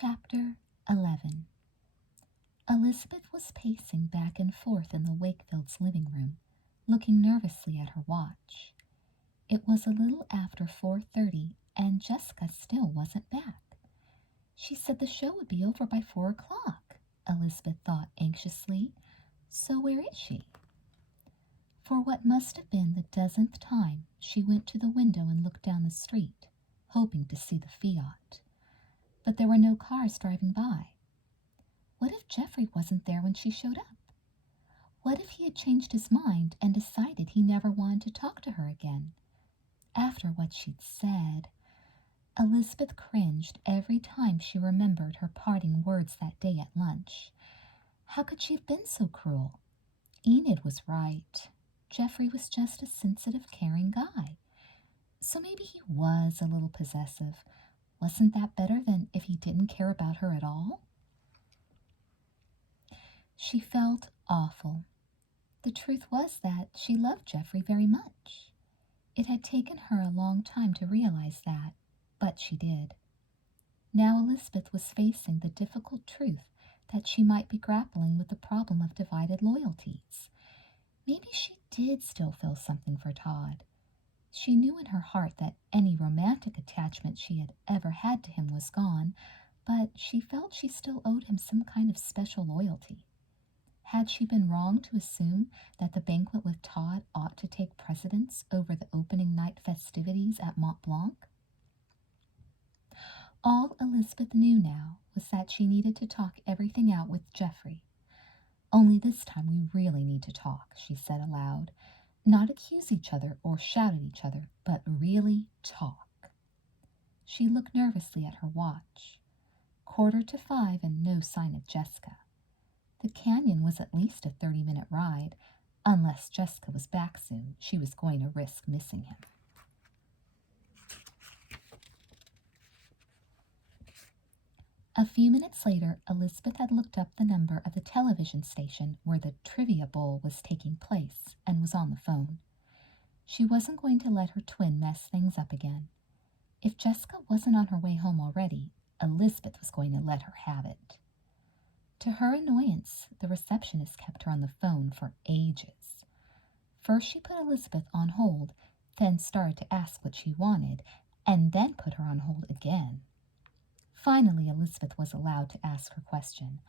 Chapter 11. Elizabeth was pacing back and forth in the Wakefields' living room, looking nervously at her watch. It was a little after 4:30, and Jessica still wasn't back. She said the show would be over by 4 o'clock, Elizabeth thought anxiously. So where is she? For what must have been the dozenth time, she went to the window and looked down the street, hoping to see the Fiat. But there were no cars driving by. What if Geoffrey wasn't there when she showed up? What if he had changed his mind and decided he never wanted to talk to her again? After what she'd said, Elizabeth cringed every time she remembered her parting words that day at lunch. How could she have been so cruel? Enid was right. Geoffrey was just a sensitive, caring guy. So maybe he was a little possessive. Wasn't that better than if he didn't care about her at all? She felt awful. The truth was that she loved Geoffrey very much. It had taken her a long time to realize that, but she did. Now Elizabeth was facing the difficult truth that she might be grappling with the problem of divided loyalties. Maybe she did still feel something for Todd. She knew in her heart that any romantic attachment she had ever had to him was gone, but she felt she still owed him some kind of special loyalty. Had she been wrong to assume that the banquet with Todd ought to take precedence over the opening night festivities at Mont Blanc? All Elizabeth knew now was that she needed to talk everything out with Geoffrey. Only this time we really need to talk, she said aloud. Not accuse each other or shout at each other, but really talk. She looked nervously at her watch. 4:45 and no sign of Jessica. The canyon was at least a 30-minute ride. Unless Jessica was back soon, she was going to risk missing him. A few minutes later, Elizabeth had looked up the number of the television station where the Trivia Bowl was taking place and was on the phone. She wasn't going to let her twin mess things up again. If Jessica wasn't on her way home already, Elizabeth was going to let her have it. To her annoyance, the receptionist kept her on the phone for ages. First she put Elizabeth on hold, then started to ask what she wanted, and then put her on hold again. Finally, Elizabeth was allowed to ask her question.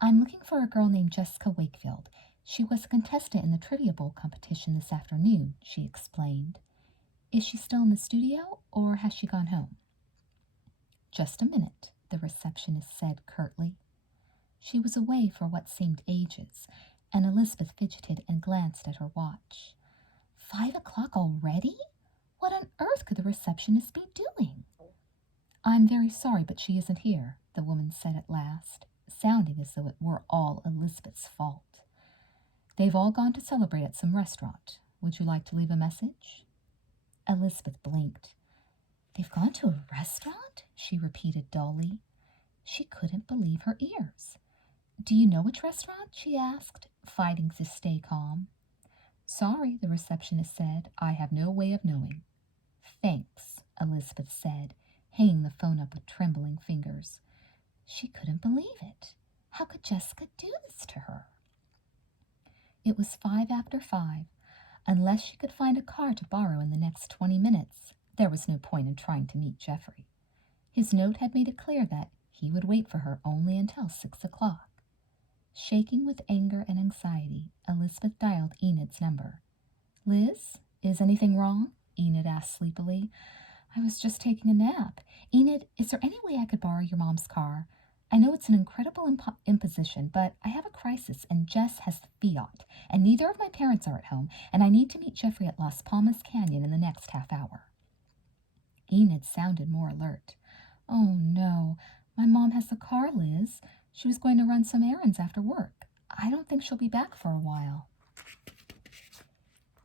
I'm looking for a girl named Jessica Wakefield. She was a contestant in the Trivia Bowl competition this afternoon, she explained. Is she still in the studio, or has she gone home? Just a minute, the receptionist said curtly. She was away for what seemed ages, and Elizabeth fidgeted and glanced at her watch. 5 o'clock already? What on earth could the receptionist be doing? I'm very sorry, but she isn't here, the woman said at last, sounding as though it were all Elizabeth's fault. They've all gone to celebrate at some restaurant. Would you like to leave a message? Elizabeth blinked. They've gone to a restaurant? She repeated dully. She couldn't believe her ears. Do you know which restaurant? She asked, fighting to stay calm. Sorry, the receptionist said. I have no way of knowing. Thanks, Elizabeth said, hanging the phone up with trembling fingers. She couldn't believe it. How could Jessica do this to her? It was 5 after 5. Unless she could find a car to borrow in the next 20 minutes, there was no point in trying to meet Geoffrey. His note had made it clear that he would wait for her only until 6 o'clock. Shaking with anger and anxiety, Elizabeth dialed Enid's number. Liz, is anything wrong? Enid asked sleepily. I was just taking a nap. Enid, is there any way I could borrow your mom's car? I know it's an incredible imposition, but I have a crisis, and Jess has the Fiat, and neither of my parents are at home, and I need to meet Geoffrey at Las Palmas Canyon in the next half hour. Enid sounded more alert. Oh, no. My mom has the car, Liz. She was going to run some errands after work. I don't think she'll be back for a while.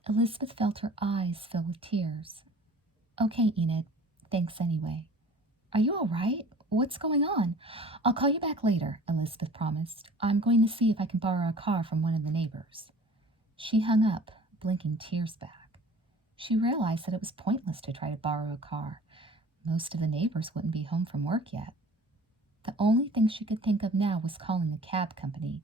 Elizabeth felt her eyes fill with tears. Okay, Enid. Thanks anyway. Are you all right? What's going on? I'll call you back later, Elizabeth promised. I'm going to see if I can borrow a car from one of the neighbors. She hung up, blinking tears back. She realized that it was pointless to try to borrow a car. Most of the neighbors wouldn't be home from work yet. The only thing she could think of now was calling a cab company.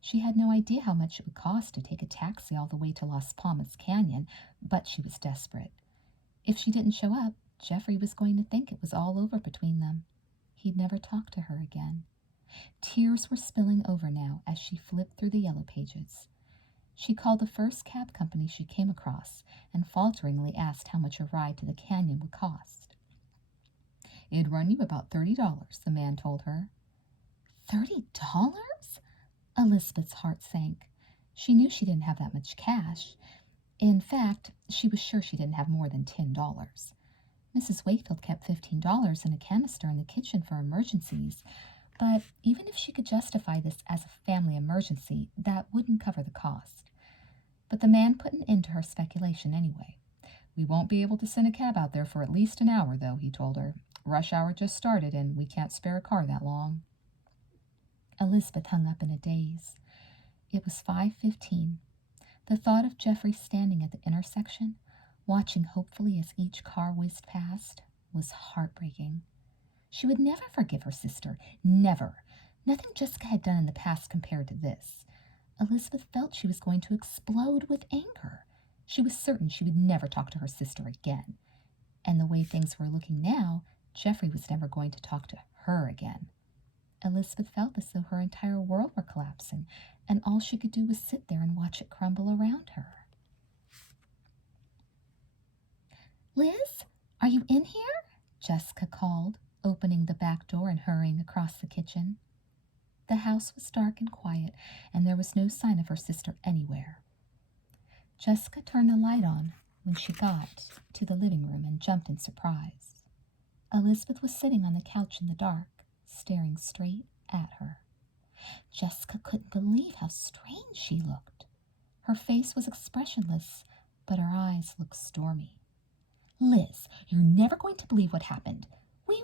She had no idea how much it would cost to take a taxi all the way to Las Palmas Canyon, but she was desperate. If she didn't show up, Jeffrey was going to think it was all over between them. He'd never talk to her again. Tears were spilling over now as she flipped through the yellow pages. She called the first cab company she came across and falteringly asked how much a ride to the canyon would cost. "It'd run you about $30, the man told her. $30? Elizabeth's heart sank. She knew she didn't have that much cash. In fact, she was sure she didn't have more than $10. Mrs. Wakefield kept $15 in a canister in the kitchen for emergencies, but even if she could justify this as a family emergency, that wouldn't cover the cost. But the man put an end to her speculation anyway. "We won't be able to send a cab out there for at least an hour, though," he told her. "Rush hour just started, and we can't spare a car that long." Elizabeth hung up in a daze. It was 5:15. The thought of Jeffrey standing at the intersection, watching hopefully as each car whizzed past, was heartbreaking. She would never forgive her sister. Never. Nothing Jessica had done in the past compared to this. Elizabeth felt she was going to explode with anger. She was certain she would never talk to her sister again. And the way things were looking now, Jeffrey was never going to talk to her again. Elizabeth felt as though her entire world were collapsing, and all she could do was sit there and watch it crumble around her. "Liz, are you in here?" Jessica called, opening the back door and hurrying across the kitchen. The house was dark and quiet, and there was no sign of her sister anywhere. Jessica turned the light on when she got to the living room and jumped in surprise. Elizabeth was sitting on the couch in the dark, staring straight at her. Jessica couldn't believe how strange she looked. Her face was expressionless, but her eyes looked stormy. "Liz, you're never going to believe what happened. We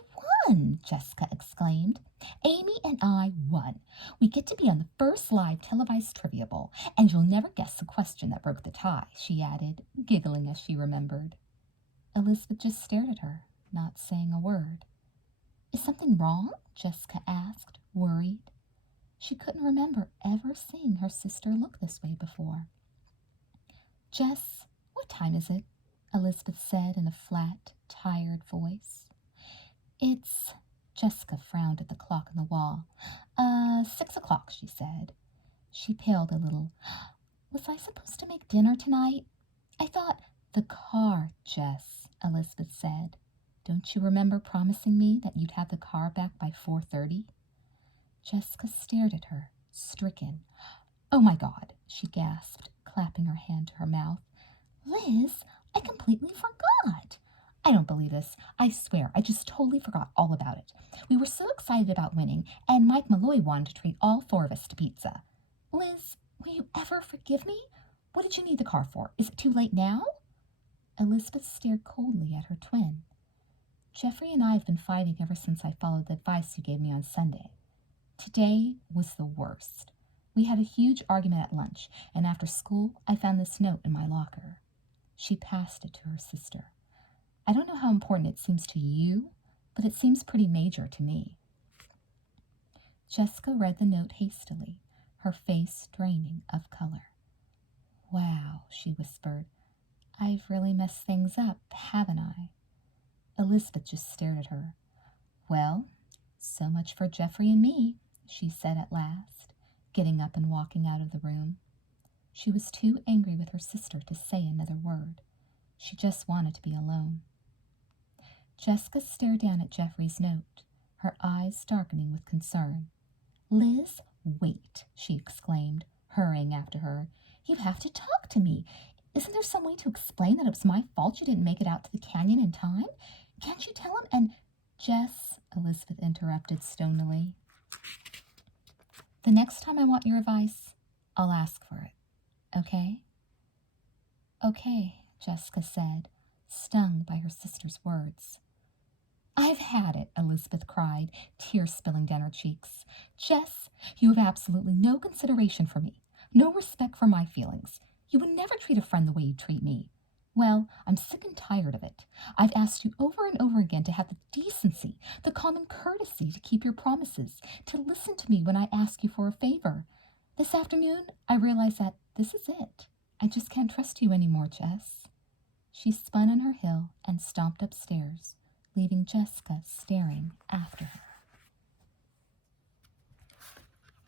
won!" Jessica exclaimed. "Amy and I won. We get to be on the first live televised Trivia Bowl, and you'll never guess the question that broke the tie," she added, giggling as she remembered. Elizabeth just stared at her, not saying a word. "Is something wrong?" Jessica asked, worried. She couldn't remember ever seeing her sister look this way before. "Jess, what time is it?" Elizabeth said in a flat, tired voice. "It's—" Jessica frowned at the clock on the wall. 6 o'clock, she said. She paled a little. "Was I supposed to make dinner tonight?" "I thought—" "The car, Jess," Elizabeth said. "Don't you remember promising me that you'd have the car back by 4:30? Jessica stared at her, stricken. "Oh, my God," she gasped, clapping her hand to her mouth. "Liz, I completely forgot. I don't believe this. I swear, I just totally forgot all about it. We were so excited about winning, and Mike Malloy wanted to treat all 4 of us to pizza. Liz, will you ever forgive me? What did you need the car for? Is it too late now?" Elizabeth stared coldly at her twin. "Jeffrey and I have been fighting ever since I followed the advice you gave me on Sunday. Today was the worst. We had a huge argument at lunch, and after school, I found this note in my locker." She passed it to her sister. "I don't know how important it seems to you, but it seems pretty major to me." Jessica read the note hastily, her face draining of color. "Wow," she whispered. "I've really messed things up, haven't I?" Elizabeth just stared at her. "Well, so much for Jeffrey and me," she said at last, getting up and walking out of the room. She was too angry with her sister to say another word. She just wanted to be alone. Jessica stared down at Jeffrey's note, her eyes darkening with concern. "Liz, wait," she exclaimed, hurrying after her. "You have to talk to me. Isn't there some way to explain that it was my fault you didn't make it out to the canyon in time? Can't you tell him?" "And Jess," Elizabeth interrupted stonily, "the next time I want your advice, I'll ask for it. Okay?" "Okay," Jessica said, stung by her sister's words. "I've had it," Elizabeth cried, tears spilling down her cheeks. "Jess, you have absolutely no consideration for me, no respect for my feelings. You would never treat a friend the way you treat me. Well, I'm sick and tired of it. I've asked you over and over again to have the decency, the common courtesy to keep your promises, to listen to me when I ask you for a favor. This afternoon, I realize that this is it. I just can't trust you anymore, Jess. She spun on her heel and stomped upstairs, leaving Jessica staring after her.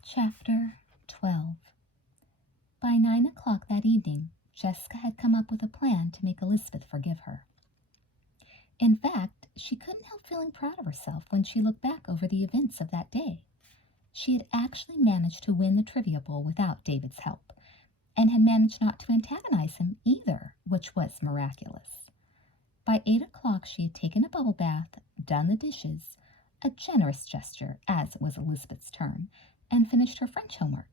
Chapter 12. By 9 o'clock that evening, Jessica had come up with a plan to make Elizabeth forgive her. In fact, she couldn't help feeling proud of herself when she looked back over the events of that day. She had actually managed to win the trivia bowl without David's help, and had managed not to antagonize him either, which was miraculous. By 8 o'clock she had taken a bubble bath, done the dishes, a generous gesture as it was Elizabeth's turn, and finished her French homework.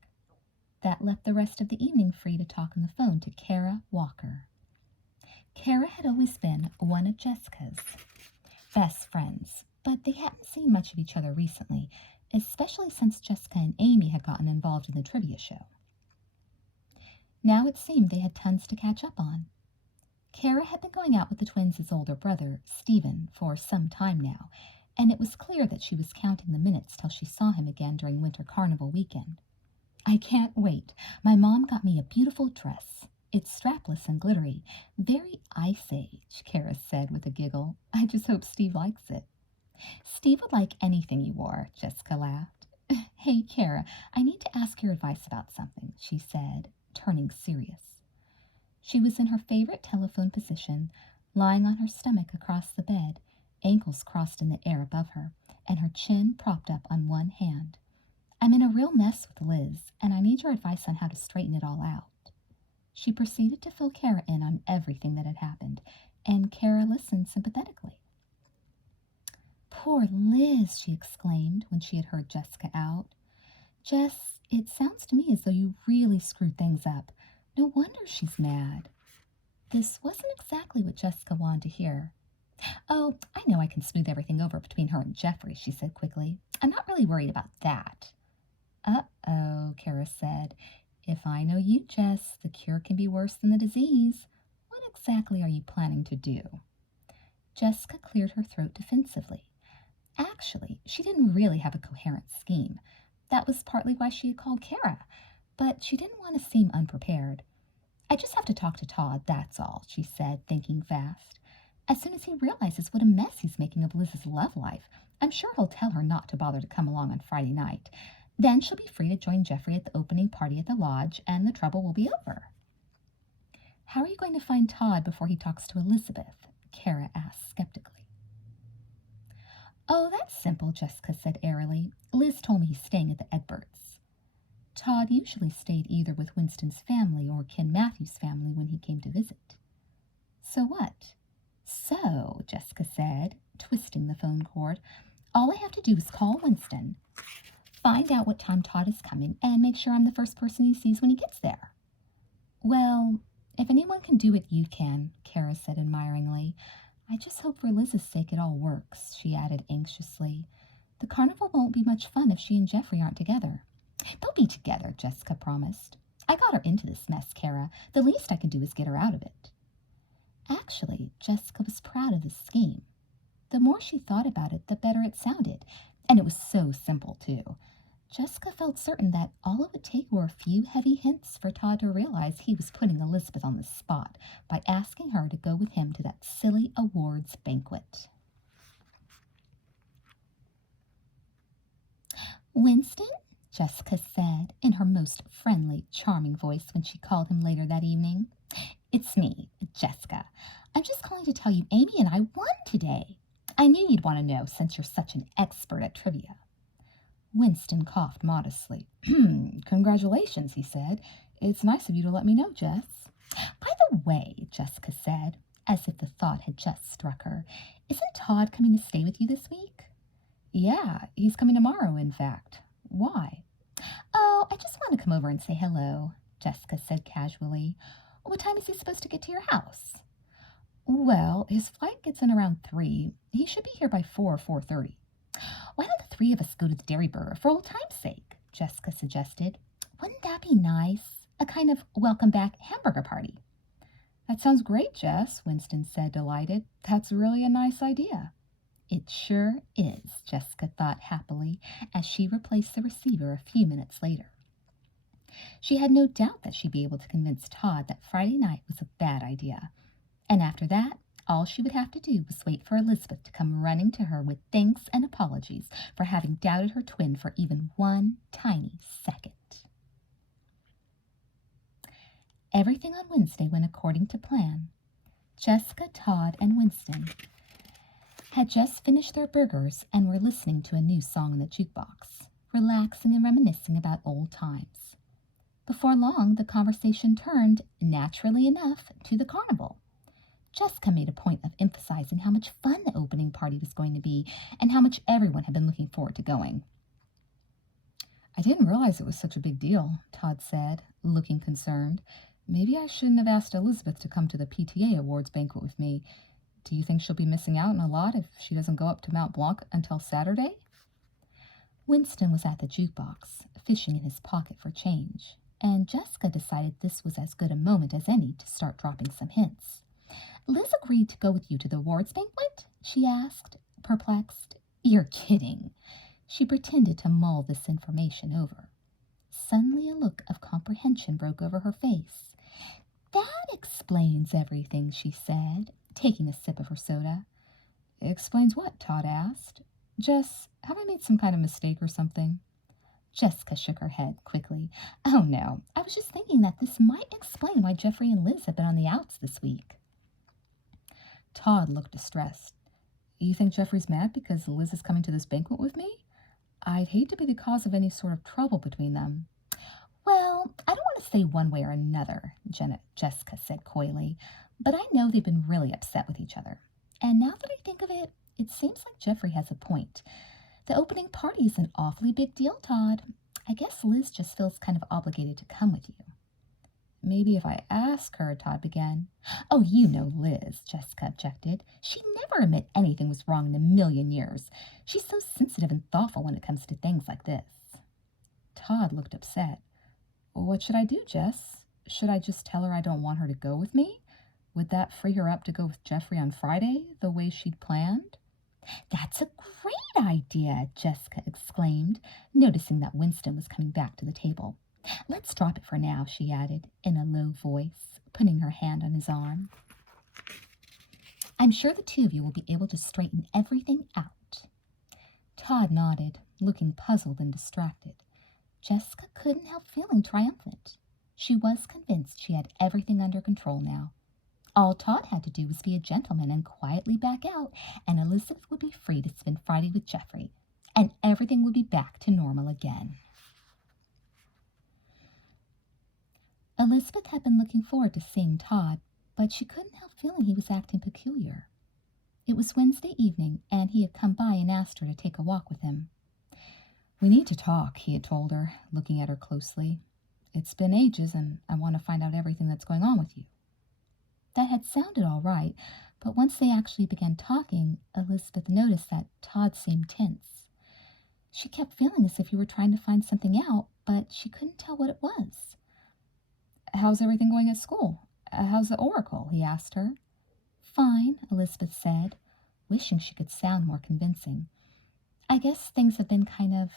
That left the rest of the evening free to talk on the phone to Kara Walker. Kara had always been one of Jessica's best friends, but they hadn't seen much of each other recently, especially since Jessica and Amy had gotten involved in the trivia show. Now it seemed they had tons to catch up on. Kara had been going out with the twins' older brother, Stephen, for some time now, and it was clear that she was counting the minutes till she saw him again during Winter Carnival weekend. I can't wait. My mom got me a beautiful dress. It's strapless and glittery. Very Ice Age, Kara said with a giggle. I just hope Steve likes it. Steve would like anything you wore, Jessica laughed. Hey, Kara, I need to ask your advice about something, she said, turning serious. She was in her favorite telephone position, lying on her stomach across the bed, ankles crossed in the air above her, and her chin propped up on one hand. I'm in a real mess with Liz, and I need your advice on how to straighten it all out. She proceeded to fill Kara in on everything that had happened, and Kara listened sympathetically. Poor Liz, she exclaimed when she had heard Jessica out. Jess, it sounds to me as though you really screwed things up. No wonder she's mad. This wasn't exactly what Jessica wanted to hear. Oh, I know I can smooth everything over between her and Jeffrey, she said quickly. I'm not really worried about that. Uh-oh, Kara said. If I know you, Jess, the cure can be worse than the disease. What exactly are you planning to do? Jessica cleared her throat defensively. Actually, she didn't really have a coherent scheme. That was partly why she had called Kara, but she didn't want to seem unprepared. I just have to talk to Todd, that's all, she said, thinking fast. As soon as he realizes what a mess he's making of Liz's love life, I'm sure he'll tell her not to bother to come along on Friday night. Then she'll be free to join Jeffrey at the opening party at the lodge, and the trouble will be over. How are you going to find Todd before he talks to Elizabeth? Kara asked skeptically. Oh, that's simple, Jessica said airily. Liz told me he's staying at the Edberts. Todd usually stayed either with Winston's family or Ken Matthews' family when he came to visit. So what? So, Jessica said, twisting the phone cord, all I have to do is call Winston, find out what time Todd is coming, and make sure I'm the first person he sees when he gets there. Well, if anyone can do it, you can, Kara said admiringly. I just hope for Liz's sake it all works, she added anxiously. The carnival won't be much fun if she and Jeffrey aren't together. They'll be together, Jessica promised. I got her into this mess, Kara. The least I can do is get her out of it. Actually, Jessica was proud of the scheme. The more she thought about it, the better it sounded, and it was so simple, too. Jessica felt certain that all it would take were a few heavy hints for Todd to realize he was putting Elizabeth on the spot by asking her to go with him to that silly awards banquet. Winston? Jessica said in her most friendly, charming voice when she called him later that evening. It's me, Jessica. I'm just calling to tell you Amy and I won today. I knew you'd want to know since you're such an expert at trivia. Winston coughed modestly. Congratulations, he said. It's nice of you to let me know, Jess. By the way, Jessica said, as if the thought had just struck her, isn't Todd coming to stay with you this week? Yeah, he's coming tomorrow, in fact. Why? Oh, I just wanted to come over and say hello, Jessica said casually. What time is he supposed to get to your house? Well, his flight gets in around 3. He should be here by 4 or 4:30. Why don't the 3 of us go to the Dairy Burger for old time's sake? Jessica suggested. Wouldn't that be nice? A kind of welcome back hamburger party. That sounds great, Jess, Winston said, delighted. That's really a nice idea. It sure is, Jessica thought happily as she replaced the receiver a few minutes later. She had no doubt that she'd be able to convince Todd that Friday night was a bad idea. And after that, all she would have to do was wait for Elizabeth to come running to her with thanks and apologies for having doubted her twin for even one tiny second. Everything on Wednesday went according to plan. Jessica, Todd, and Winston had just finished their burgers and were listening to a new song in the jukebox, relaxing and reminiscing about old times. Before long, the conversation turned, naturally enough, to the carnival. Jessica made a point of emphasizing how much fun the opening party was going to be and how much everyone had been looking forward to going. I didn't realize it was such a big deal, Todd said, looking concerned. Maybe I shouldn't have asked Elizabeth to come to the PTA awards banquet with me. Do you think she'll be missing out on a lot if she doesn't go up to Mont Blanc until Saturday? Winston was at the jukebox, fishing in his pocket for change, and Jessica decided this was as good a moment as any to start dropping some hints. Liz agreed to go with you to the awards banquet? She asked, perplexed. You're kidding. She pretended to mull this information over. Suddenly a look of comprehension broke over her face. That explains everything, she said, taking a sip of her soda. Explains what? Todd asked. Jess, have I made some kind of mistake or something? Jessica shook her head quickly. Oh, no. I was just thinking that this might explain why Jeffrey and Liz have been on the outs this week. Todd looked distressed. You think Jeffrey's mad because Liz is coming to this banquet with me? I'd hate to be the cause of any sort of trouble between them. Well, I don't want to say one way or another, Jessica said coyly, but I know they've been really upset with each other. And now that I think of it, it seems like Jeffrey has a point. The opening party is an awfully big deal, Todd. I guess Liz just feels kind of obligated to come with you. Maybe if I ask her, Todd began. Oh, you know Liz, Jessica objected. She'd never admit anything was wrong in a million years. She's so sensitive and thoughtful when it comes to things like this. Todd looked upset. What should I do, Jess? Should I just tell her I don't want her to go with me? Would that free her up to go with Jeffrey on Friday, the way she'd planned? That's a great idea, Jessica exclaimed, noticing that Winston was coming back to the table. Let's drop it for now, she added, in a low voice, putting her hand on his arm. I'm sure the two of you will be able to straighten everything out. Todd nodded, looking puzzled and distracted. Jessica couldn't help feeling triumphant. She was convinced she had everything under control now. All Todd had to do was be a gentleman and quietly back out, and Elizabeth would be free to spend Friday with Jeffrey, and everything would be back to normal again. Elizabeth had been looking forward to seeing Todd, but she couldn't help feeling he was acting peculiar. It was Wednesday evening, and he had come by and asked her to take a walk with him. We need to talk, he had told her, looking at her closely. It's been ages, and I want to find out everything that's going on with you. That had sounded all right, but once they actually began talking, Elizabeth noticed that Todd seemed tense. She kept feeling as if he were trying to find something out, but she couldn't tell what it was. How's everything going at school? How's the Oracle? He asked her. Fine, Elizabeth said, wishing she could sound more convincing. I guess things have been kind of,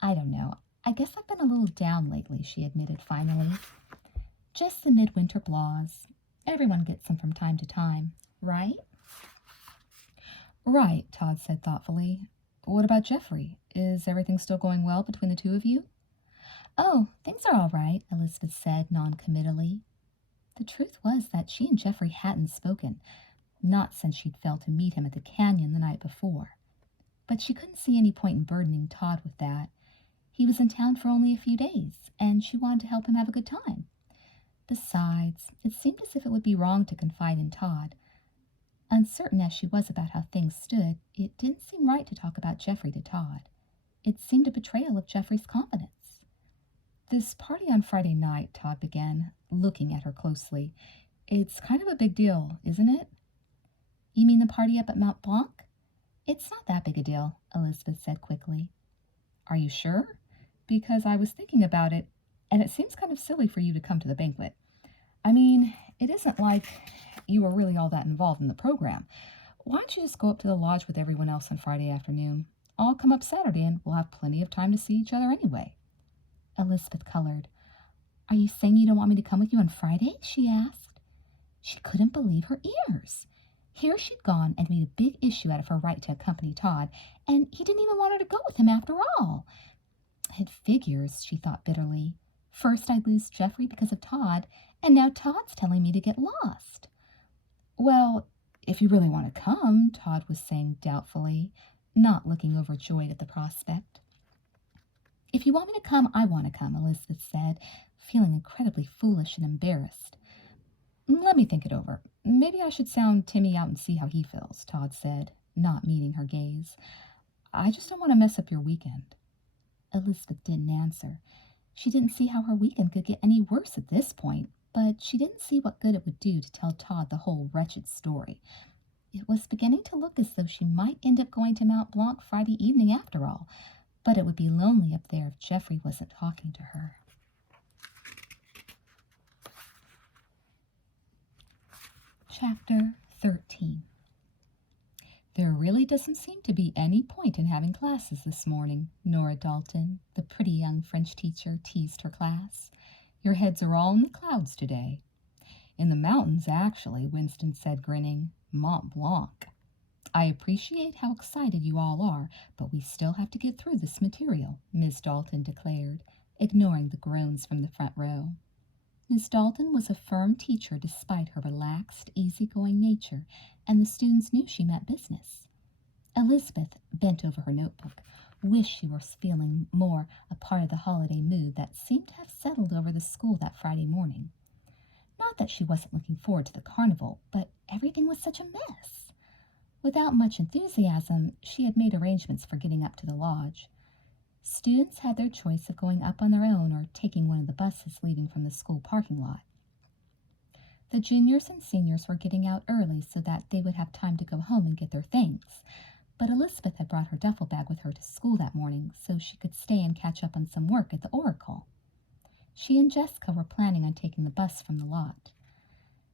I don't know. I guess I've been a little down lately, she admitted finally. Just the midwinter blahs. Everyone gets them from time to time, right? Right, Todd said thoughtfully. What about Jeffrey? Is everything still going well between the two of you? Oh, things are all right, Elizabeth said noncommittally. The truth was that she and Jeffrey hadn't spoken, not since she'd failed to meet him at the canyon the night before. But she couldn't see any point in burdening Todd with that. He was in town for only a few days, and she wanted to help him have a good time. Besides, it seemed as if it would be wrong to confide in Todd. Uncertain as she was about how things stood, it didn't seem right to talk about Jeffrey to Todd. It seemed a betrayal of Jeffrey's confidence. This party on Friday night, Todd began, looking at her closely. It's kind of a big deal, isn't it? You mean the party up at Mont Blanc? It's not that big a deal, Elizabeth said quickly. Are you sure? Because I was thinking about it, and it seems kind of silly for you to come to the banquet. I mean, It isn't like you were really all that involved in the program. Why don't you just go up to the lodge with everyone else on Friday afternoon? I'll come up Saturday and we'll have plenty of time to see each other anyway. Elizabeth colored. Are you saying you don't want me to come with you on Friday? She asked. She couldn't believe her ears. Here she'd gone and made a big issue out of her right to accompany Todd, and he didn't even want her to go with him after all. It figures, she thought bitterly. First I'd lose Jeffrey because of Todd, and now Todd's telling me to get lost. Well, if you really want to come, Todd was saying doubtfully, not looking overjoyed at the prospect. If you want me to come, I want to come, Elizabeth said, feeling incredibly foolish and embarrassed. Let me think it over. Maybe I should sound Timmy out and see how he feels, Todd said, not meeting her gaze. I just don't want to mess up your weekend. Elizabeth didn't answer. She didn't see how her weekend could get any worse at this point, but she didn't see what good it would do to tell Todd the whole wretched story. It was beginning to look as though she might end up going to Mont Blanc Friday evening after all, but it would be lonely up there if Jeffrey wasn't talking to her. Chapter 13. There really doesn't seem to be any point in having classes this morning, Nora Dalton, the pretty young French teacher, teased her class. Your heads are all in the clouds today. In the mountains, actually, Winston said, grinning. Mont Blanc. I appreciate how excited you all are, but we still have to get through this material, Miss Dalton declared, ignoring the groans from the front row. Miss Dalton was a firm teacher despite her relaxed, easygoing nature, and the students knew she meant business. Elizabeth bent over her notebook, wished she were feeling more a part of the holiday mood that seemed to have settled over the school that Friday morning. Not that she wasn't looking forward to the carnival, but everything was such a mess. Without much enthusiasm, she had made arrangements for getting up to the lodge. Students had their choice of going up on their own or taking one of the buses leaving from the school parking lot. The juniors and seniors were getting out early so that they would have time to go home and get their things, but Elizabeth had brought her duffel bag with her to school that morning so she could stay and catch up on some work at the Oracle. She and Jessica were planning on taking the bus from the lot.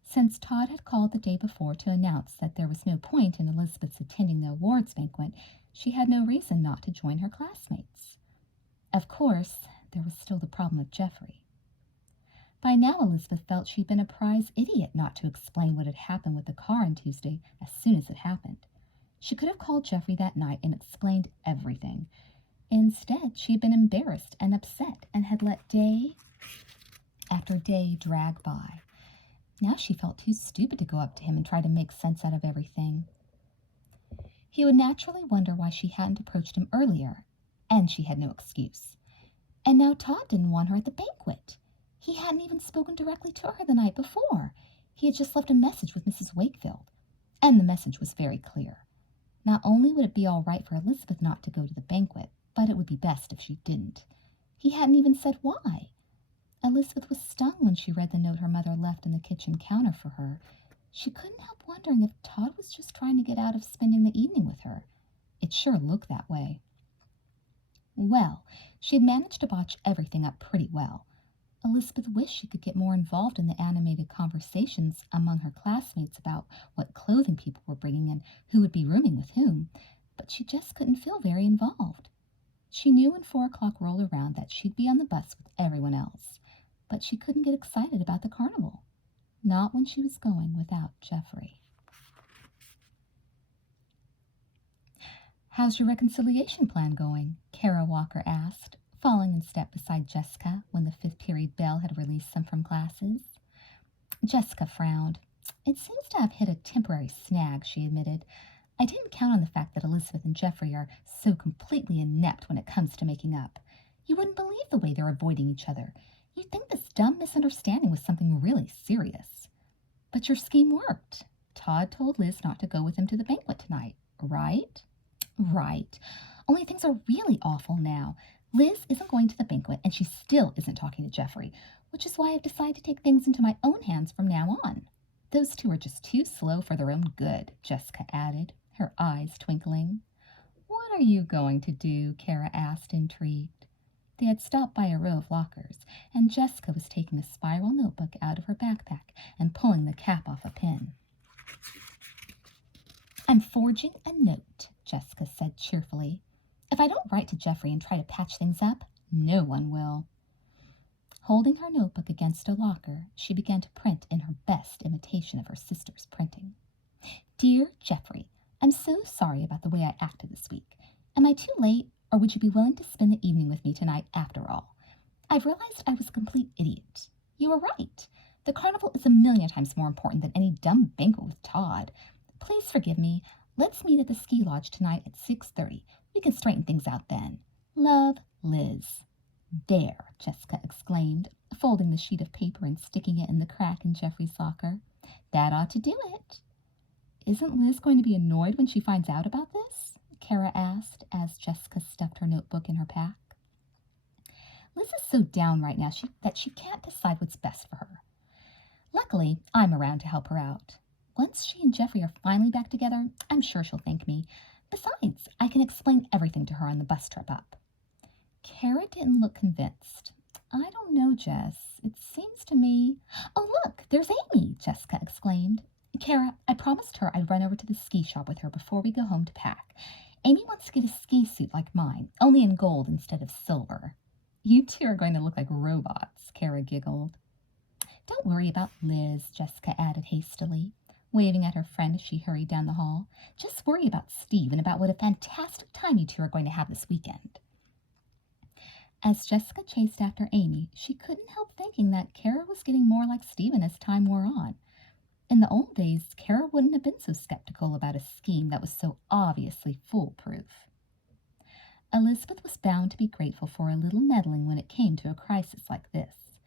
Since Todd had called the day before to announce that there was no point in Elizabeth's attending the awards banquet, she had no reason not to join her classmates. Of course, there was still the problem of Jeffrey. By now, Elizabeth felt she'd been a prize idiot not to explain what had happened with the car on Tuesday as soon as it happened. She could have called Jeffrey that night and explained everything. Instead, she had been embarrassed and upset and had let day after day drag by. Now she felt too stupid to go up to him and try to make sense out of everything. He would naturally wonder why she hadn't approached him earlier, and she had no excuse. And now Todd didn't want her at the banquet. He hadn't even spoken directly to her the night before. He had just left a message with Mrs. Wakefield, and the message was very clear. Not only would it be all right for Elizabeth not to go to the banquet, but it would be best if she didn't. He hadn't even said why. Elizabeth was stung when she read the note her mother left in the kitchen counter for her. She couldn't help wondering if Todd was just trying to get out of spending the evening with her. It sure looked that way. Well, she had managed to botch everything up pretty well. Elizabeth wished she could get more involved in the animated conversations among her classmates about what clothing people were bringing and who would be rooming with whom, but she just couldn't feel very involved. She knew when 4 o'clock rolled around that she'd be on the bus with everyone else, but she couldn't get excited about the carnival. Not when she was going without Jeffrey. How's your reconciliation plan going? Kara Walker asked, falling in step beside Jessica when the 5th period bell had released them from classes. Jessica frowned. It seems to have hit a temporary snag, she admitted. I didn't count on the fact that Elizabeth and Jeffrey are so completely inept when it comes to making up. You wouldn't believe the way they're avoiding each other. You'd think this dumb misunderstanding was something really serious. But your scheme worked. Todd told Liz not to go with him to the banquet tonight, right? Right. Only things are really awful now. Liz isn't going to the banquet, and she still isn't talking to Jeffrey, which is why I've decided to take things into my own hands from now on. Those two are just too slow for their own good, Jessica added, her eyes twinkling. What are you going to do? Kara asked, intrigued. They had stopped by a row of lockers, and Jessica was taking a spiral notebook out of her backpack and pulling the cap off a pin. "I'm forging a note," Jessica said cheerfully. "If I don't write to Jeffrey and try to patch things up, no one will." Holding her notebook against a locker, she began to print in her best imitation of her sister's printing. "Dear Jeffrey, I'm so sorry about the way I acted this week. Am I too late, or would you be willing to spend the evening with me tonight after all? I've realized I was a complete idiot. You were right. The carnival is a million times more important than any dumb banquet with Todd. Please forgive me. Let's meet at the ski lodge tonight at 6:30. We can straighten things out then. Love, Liz." "There," Jessica exclaimed, folding the sheet of paper and sticking it in the crack in Jeffrey's locker. "That ought to do it." "Isn't Liz going to be annoyed when she finds out about this?" Kara asked as Jessica stuffed her notebook in her pack. "Liz is so down right now that she can't decide what's best for her. Luckily, I'm around to help her out. Once she and Jeffrey are finally back together, I'm sure she'll thank me. Besides, I can explain everything to her on the bus trip up." Kara didn't look convinced. "I don't know, Jess. It seems to me—" "Oh, look, there's Amy!" Jessica exclaimed. "Kara, I promised her I'd run over to the ski shop with her before we go home to pack. Amy wants to get a ski suit like mine, only in gold instead of silver." "You two are going to look like robots," Kara giggled. "Don't worry about Liz," Jessica added hastily, waving at her friend as she hurried down the hall. "Just worry about Steve and about what a fantastic time you two are going to have this weekend." As Jessica chased after Amy, she couldn't help thinking that Kara was getting more like Stephen as time wore on. In the old days, Kara wouldn't have been so skeptical about a scheme that was so obviously foolproof. Elizabeth was bound to be grateful for a little meddling when it came to a crisis like this.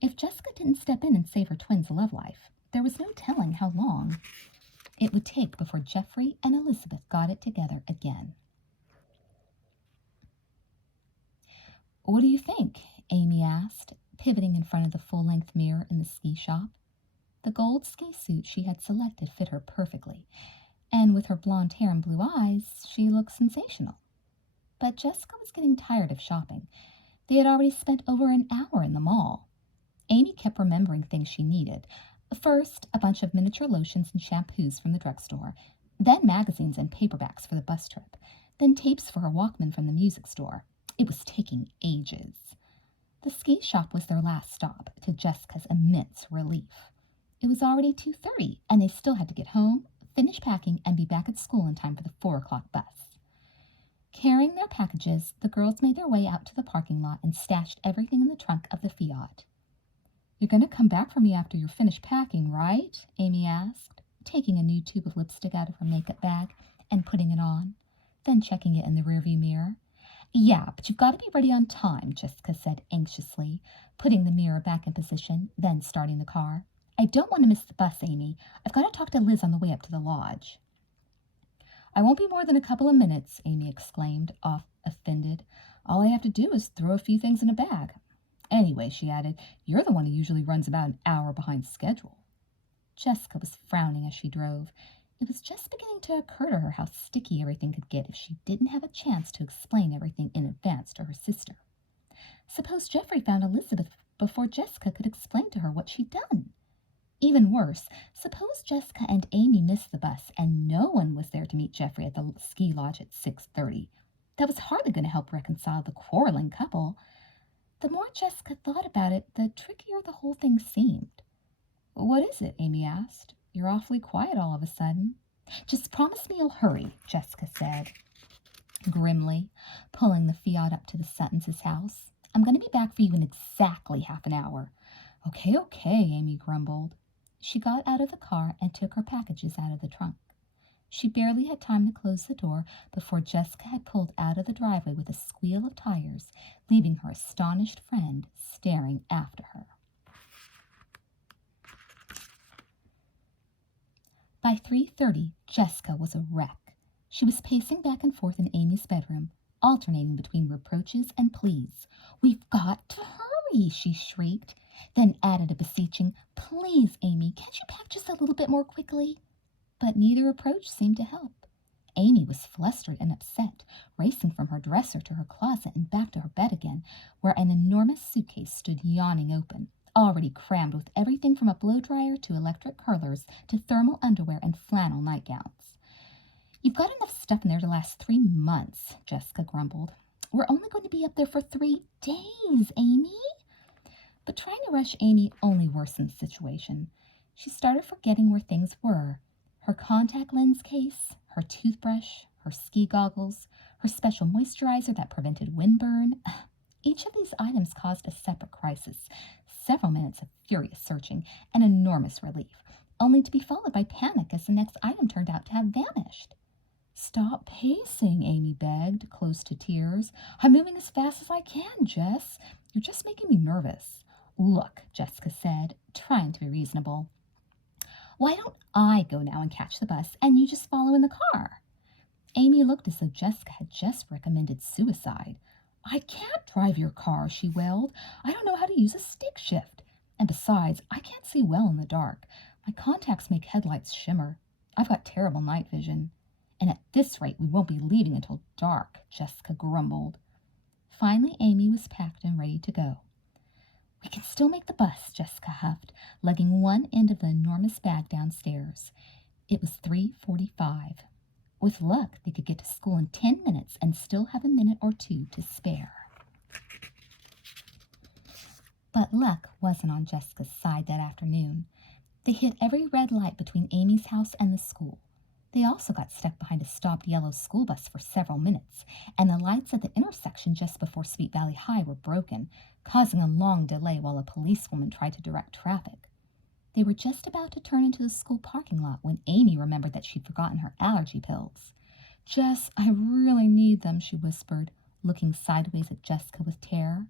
If Jessica didn't step in and save her twins' love life, there was no telling how long it would take before Jeffrey and Elizabeth got it together again. "What do you think?" Amy asked, pivoting in front of the full-length mirror in the ski shop. The gold ski suit she had selected fit her perfectly, and with her blonde hair and blue eyes, she looked sensational. But Jessica was getting tired of shopping. They had already spent over an hour in the mall. Amy kept remembering things she needed. First, a bunch of miniature lotions and shampoos from the drugstore, then magazines and paperbacks for the bus trip, then tapes for her Walkman from the music store. It was taking ages. The ski shop was their last stop, to Jessica's immense relief. It was already 2:30, and they still had to get home, finish packing, and be back at school in time for the 4 o'clock bus. Carrying their packages, the girls made their way out to the parking lot and stashed everything in the trunk of the Fiat. "You're going to come back for me after you're finished packing, right?" Amy asked, taking a new tube of lipstick out of her makeup bag and putting it on, then checking it in the rearview mirror. "Yeah, but you've got to be ready on time," Jessica said anxiously, putting the mirror back in position, then starting the car. "I don't want to miss the bus, Amy. I've got to talk to Liz on the way up to the lodge." "I won't be more than a couple of minutes," Amy exclaimed, offended. "All I have to do is throw a few things in a bag. Anyway," she added, "you're the one who usually runs about an hour behind schedule." Jessica was frowning as she drove. It was just beginning to occur to her how sticky everything could get if she didn't have a chance to explain everything in advance to her sister. Suppose Jeffrey found Elizabeth before Jessica could explain to her what she'd done. Even worse, suppose Jessica and Amy missed the bus and no one was there to meet Jeffrey at the ski lodge at 6:30. That was hardly going to help reconcile the quarreling couple. The more Jessica thought about it, the trickier the whole thing seemed. "What is it?" Amy asked. "You're awfully quiet all of a sudden." "Just promise me you'll hurry," Jessica said grimly, pulling the Fiat up to the Suttons' house. "I'm going to be back for you in exactly half an hour." Okay, Amy grumbled. She got out of the car and took her packages out of the trunk. She barely had time to close the door before Jessica had pulled out of the driveway with a squeal of tires, leaving her astonished friend staring after her. By 3:30, Jessica was a wreck. She was pacing back and forth in Amy's bedroom, alternating between reproaches and pleas. "We've got to hurry," she shrieked, then added a beseeching, "Please, Amy, can't you pack just a little bit more quickly?" But neither approach seemed to help. Amy was flustered and upset, racing from her dresser to her closet and back to her bed again, where an enormous suitcase stood yawning open, already crammed with everything from a blow-dryer to electric curlers to thermal underwear and flannel nightgowns. "You've got enough stuff in there to last 3 months, Jessica grumbled. "We're only going to be up there for 3 days, Amy." But trying to rush Amy only worsened the situation. She started forgetting where things were. Her contact lens case, her toothbrush, her ski goggles, her special moisturizer that prevented windburn. Each of these items caused a separate crisis, several minutes of furious searching, and enormous relief, only to be followed by panic as the next item turned out to have vanished. "Stop pacing," Amy begged, close to tears. "I'm moving as fast as I can, Jess. You're just making me nervous." "Look," Jessica said, trying to be reasonable. "Why don't I go now and catch the bus, and you just follow in the car?" Amy looked as though Jessica had just recommended suicide. "I can't drive your car," she wailed. "I don't know how to use a stick shift. And besides, I can't see well in the dark. My contacts make headlights shimmer. I've got terrible night vision. And at this rate, we won't be leaving until dark," Jessica grumbled. Finally, Amy was packed and ready to go. "We can still make the bus," Jessica huffed, lugging one end of the enormous bag downstairs. It was 3:45. With luck, they could get to school in 10 minutes and still have a minute or two to spare. But luck wasn't on Jessica's side that afternoon. They hit every red light between Amy's house and the school. They also got stuck behind a stopped yellow school bus for several minutes, and the lights at the intersection just before Sweet Valley High were broken, causing a long delay while a policewoman tried to direct traffic. They were just about to turn into the school parking lot when Amy remembered that she'd forgotten her allergy pills. "Jess, I really need them," she whispered, looking sideways at Jessica with terror.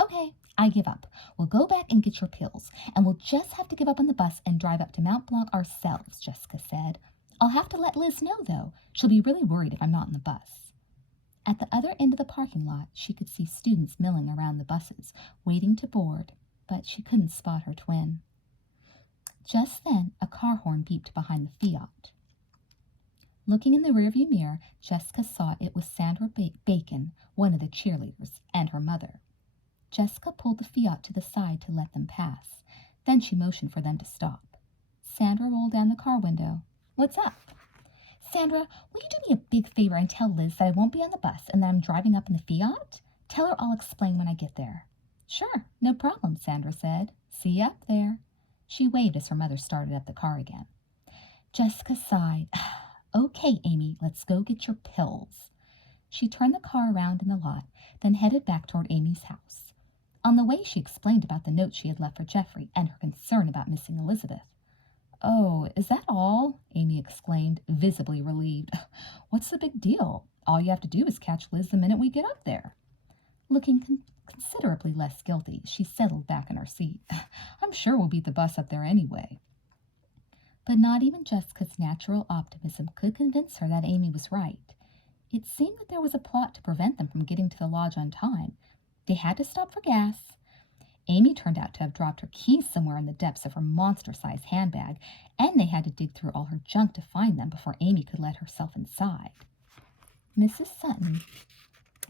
"Okay, I give up. We'll go back and get your pills, and we'll just have to give up on the bus and drive up to Mont Blanc ourselves," Jessica said. "I'll have to let Liz know, though. She'll be really worried if I'm not in the bus." At the other end of the parking lot, she could see students milling around the buses, waiting to board, but she couldn't spot her twin. Just then, a car horn beeped behind the Fiat. Looking in the rearview mirror, Jessica saw it was Sandra Bacon, one of the cheerleaders, and her mother. Jessica pulled the Fiat to the side to let them pass. Then she motioned for them to stop. Sandra rolled down the car window. "What's up?" "Sandra, will you do me a big favor and tell Liz that I won't be on the bus and that I'm driving up in the Fiat? Tell her I'll explain when I get there." "Sure, no problem," Sandra said. "See you up there." She waved as her mother started up the car again. Jessica sighed. "Okay, Amy, let's go get your pills." She turned the car around in the lot, then headed back toward Amy's house. On the way, she explained about the note she had left for Jeffrey and her concern about missing Elizabeth. "Oh, is that all?" Amy exclaimed, visibly relieved. "What's the big deal? All you have to do is catch Liz the minute we get up there." Looking considerably less guilty, she settled back in her seat. "I'm sure we'll beat the bus up there anyway." But not even Jessica's natural optimism could convince her that Amy was right. It seemed that there was a plot to prevent them from getting to the lodge on time. They had to stop for gas. Amy turned out to have dropped her keys somewhere in the depths of her monster-sized handbag, and they had to dig through all her junk to find them before Amy could let herself inside. Mrs. Sutton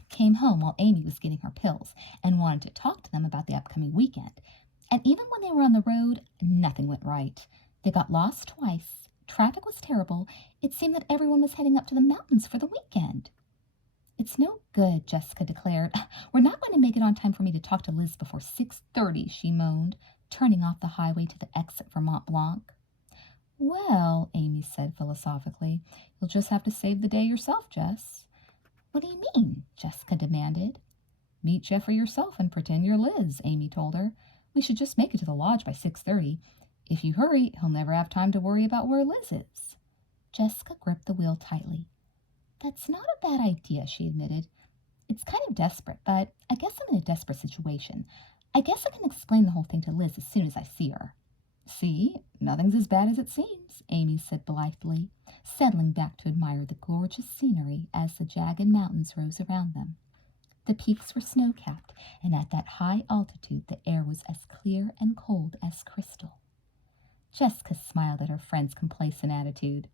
came home while Amy was getting her pills and wanted to talk to them about the upcoming weekend. And even when they were on the road, nothing went right. They got lost twice. Traffic was terrible. It seemed that everyone was heading up to the mountains for the weekend. "It's no good," Jessica declared. "We're not going to make it on time for me to talk to Liz before 6:30, she moaned, turning off the highway to the exit for Mont Blanc. "Well," Amy said philosophically, "you'll just have to save the day yourself, Jess." "What do you mean?" Jessica demanded. "Meet Jeffrey yourself and pretend you're Liz," Amy told her. "We should just make it to the lodge by 6:30. If you hurry, he'll never have time to worry about where Liz is." Jessica gripped the wheel tightly. "That's not a bad idea," she admitted. "It's kind of desperate, but I guess I'm in a desperate situation. I guess I can explain the whole thing to Liz as soon as I see her." "See, nothing's as bad as it seems," Amy said blithely, settling back to admire the gorgeous scenery as the jagged mountains rose around them. The peaks were snow-capped, and at that high altitude the air was as clear and cold as crystal. Jessica smiled at her friend's complacent attitude.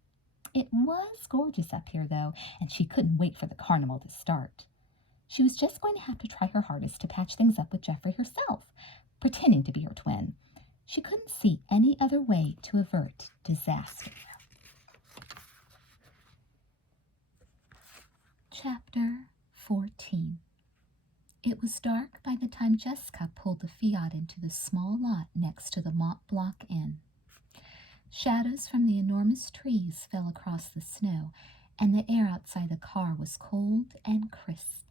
It was gorgeous up here, though, and she couldn't wait for the carnival to start. She was just going to have to try her hardest to patch things up with Jeffrey herself, pretending to be her twin. She couldn't see any other way to avert disaster. Chapter 14. It was dark by the time Jessica pulled the Fiat into the small lot next to the Mont Blanc inn. Shadows from the enormous trees fell across the snow, and the air outside the car was cold and crisp.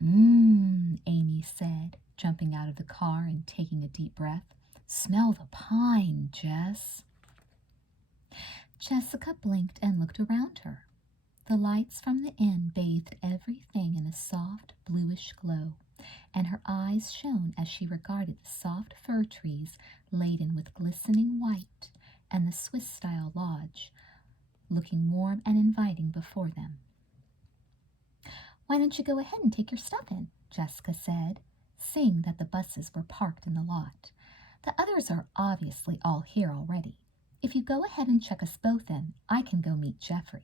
Amy said, jumping out of the car and taking a deep breath. Smell the pine, Jess. Jessica blinked and looked around her. The lights from the inn bathed everything in a soft, bluish glow, and her eyes shone as she regarded the soft fir trees laden with glistening white and the Swiss-style lodge, looking warm and inviting before them. Why don't you go ahead and take your stuff in? Jessica said, seeing that the buses were parked in the lot. The others are obviously all here already. If you go ahead and check us both in, I can go meet Jeffrey.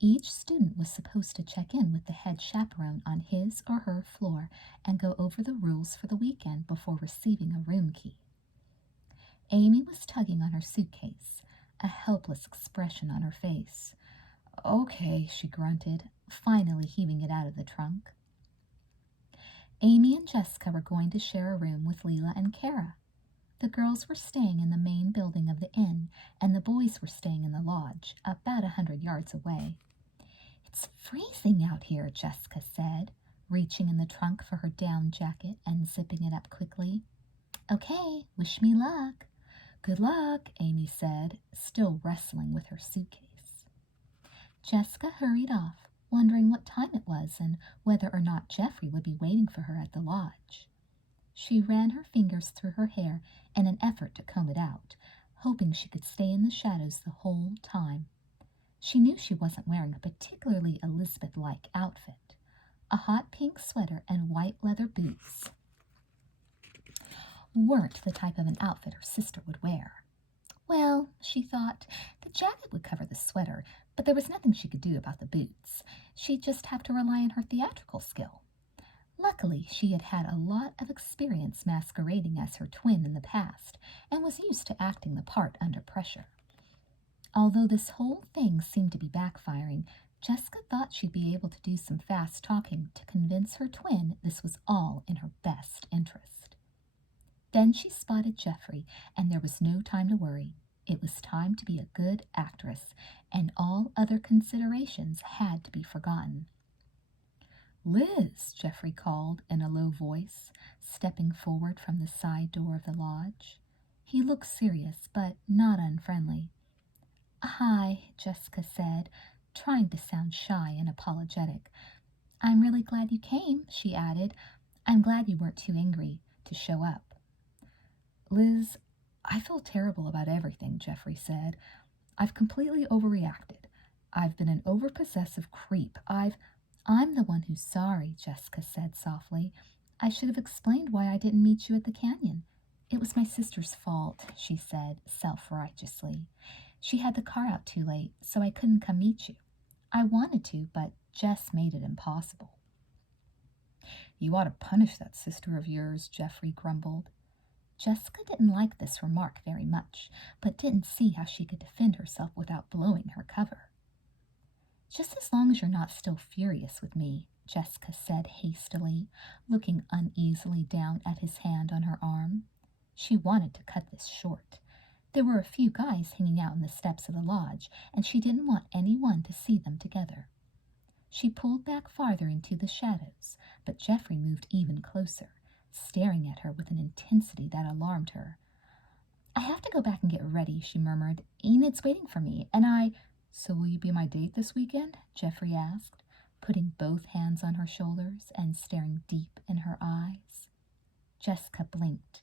Each student was supposed to check in with the head chaperone on his or her floor and go over the rules for the weekend before receiving a room key. Amy was tugging on her suitcase, a helpless expression on her face. Okay, she grunted, finally heaving it out of the trunk. Amy and Jessica were going to share a room with Leela and Kara. The girls were staying in the main building of the inn, and the boys were staying in the lodge, about 100 yards away. It's freezing out here, Jessica said, reaching in the trunk for her down jacket and zipping it up quickly. Okay, wish me luck. Good luck, Amy said, still wrestling with her suitcase. Jessica hurried off, wondering what time it was and whether or not Jeffrey would be waiting for her at the lodge. She ran her fingers through her hair in an effort to comb it out, hoping she could stay in the shadows the whole time. She knew she wasn't wearing a particularly Elizabeth-like outfit. A hot pink sweater and white leather boots weren't the type of an outfit her sister would wear. Well, she thought, the jacket would cover the sweater, but there was nothing she could do about the boots. She'd just have to rely on her theatrical skill. Luckily, she had had a lot of experience masquerading as her twin in the past and was used to acting the part under pressure. Although this whole thing seemed to be backfiring, Jessica thought she'd be able to do some fast talking to convince her twin this was all in her best interest. Then she spotted Jeffrey, and there was no time to worry. It was time to be a good actress, and all other considerations had to be forgotten. Liz, Jeffrey called in a low voice, stepping forward from the side door of the lodge. He looked serious, but not unfriendly. Hi, Jessica said, trying to sound shy and apologetic. I'm really glad you came, she added. I'm glad you weren't too angry to show up. Liz, I feel terrible about everything, Jeffrey said. I've completely overreacted. I've been an overpossessive creep. I'm the one who's sorry, Jessica said softly. I should have explained why I didn't meet you at the canyon. It was my sister's fault, she said self-righteously. She had the car out too late, so I couldn't come meet you. I wanted to, but Jess made it impossible. You ought to punish that sister of yours, Jeffrey grumbled. Jessica didn't like this remark very much, but didn't see how she could defend herself without blowing her cover. Just as long as you're not still furious with me, Jessica said hastily, looking uneasily down at his hand on her arm. She wanted to cut this short. There were a few guys hanging out on the steps of the lodge, and she didn't want anyone to see them together. She pulled back farther into the shadows, but Jeffrey moved even closer, staring at her with an intensity that alarmed her. I have to go back and get ready, she murmured. Enid's waiting for me, and So will you be my date this weekend? Jeffrey asked, putting both hands on her shoulders and staring deep in her eyes. Jessica blinked.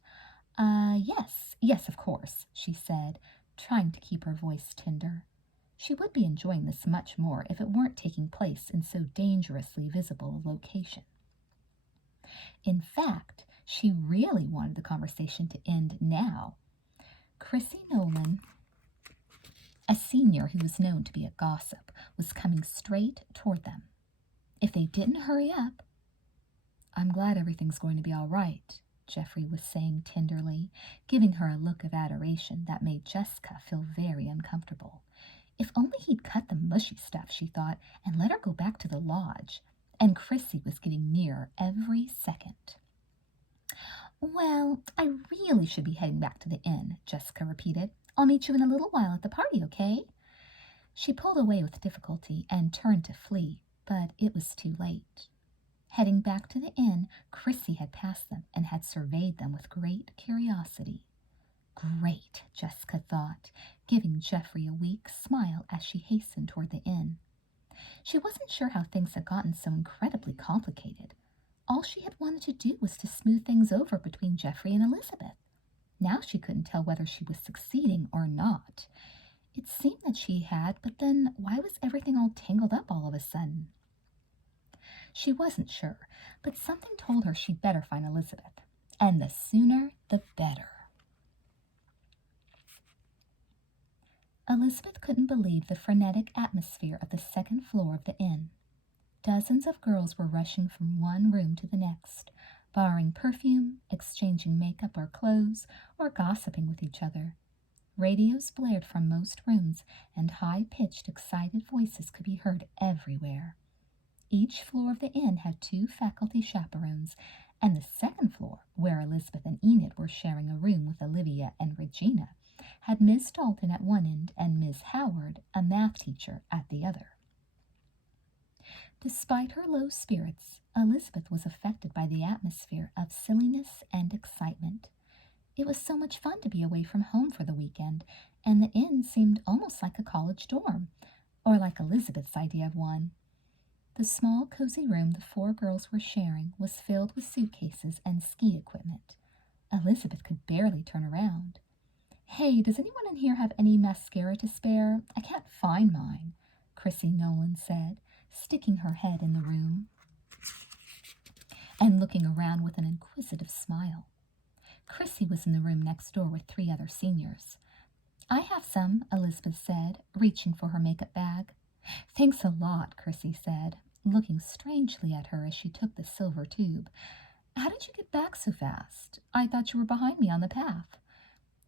Yes, of course, she said, trying to keep her voice tender. She would be enjoying this much more if it weren't taking place in so dangerously visible a location. In fact, she really wanted the conversation to end now. Chrissy Nolan A senior who was known to be a gossip was coming straight toward them. If they didn't hurry up— "I'm glad everything's going to be all right," Geoffrey was saying tenderly, giving her a look of adoration that made Jessica feel very uncomfortable. If only he'd cut the mushy stuff, she thought, and let her go back to the lodge. And Chrissy was getting nearer every second. "Well, I really should be heading back to the inn," Jessica repeated. "I'll meet you in a little while at the party, okay?" She pulled away with difficulty and turned to flee, but it was too late. Heading back to the inn, Chrissy had passed them and had surveyed them with great curiosity. Great, Jessica thought, giving Geoffrey a weak smile as she hastened toward the inn. She wasn't sure how things had gotten so incredibly complicated. All she had wanted to do was to smooth things over between Geoffrey and Elizabeth. Now she couldn't tell whether she was succeeding or not. It seemed that she had, but then why was everything all tangled up all of a sudden? She wasn't sure, but something told her she'd better find Elizabeth, and the sooner the better. Elizabeth couldn't believe the frenetic atmosphere of the second floor of the inn. Dozens of girls were rushing from one room to the next, borrowing perfume, exchanging makeup or clothes, or gossiping with each other. Radios blared from most rooms, and high-pitched, excited voices could be heard everywhere. Each floor of the inn had 2 faculty chaperones, and the second floor, where Elizabeth and Enid were sharing a room with Olivia and Regina, had Miss Dalton at one end and Miss Howard, a math teacher, at the other. Despite her low spirits, Elizabeth was affected by the atmosphere of silliness and excitement. It was so much fun to be away from home for the weekend, and the inn seemed almost like a college dorm, or like Elizabeth's idea of one. The small, cozy room the 4 girls were sharing was filled with suitcases and ski equipment. Elizabeth could barely turn around. "Hey, does anyone in here have any mascara to spare? I can't find mine," Chrissy Nolan said, sticking her head in the room and looking around with an inquisitive smile. Chrissy was in the room next door with 3 other seniors. "I have some," Elizabeth said, reaching for her makeup bag. "Thanks a lot," Chrissy said, looking strangely at her as she took the silver tube. "How did you get back so fast? I thought you were behind me on the path."